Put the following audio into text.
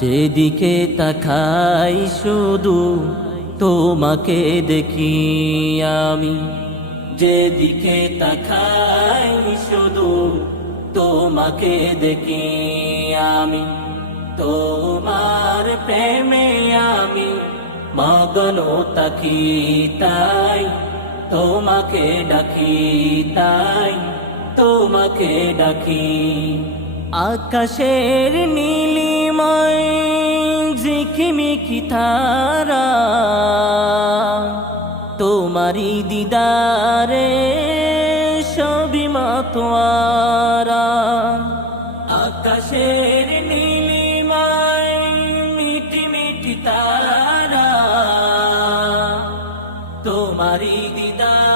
যেদিকে তাকাই শুধু তোমাকে দেখি আমি, যেদিকে তাকাই শুধু তোমাকে দেখি আমি। তোমার প্রেমে আমি মগ্ন থাকি, তাই তোমাকে ডাকি, তাই তোমাকে ডাকি। আকাশের নীলিমায় ঝিকিমিকি তারা, তোমারি দিদারে সবই মাতোয়ারা। আকাশের নীলিমায় মিটি মিটি তারা, তোমারি দিদারে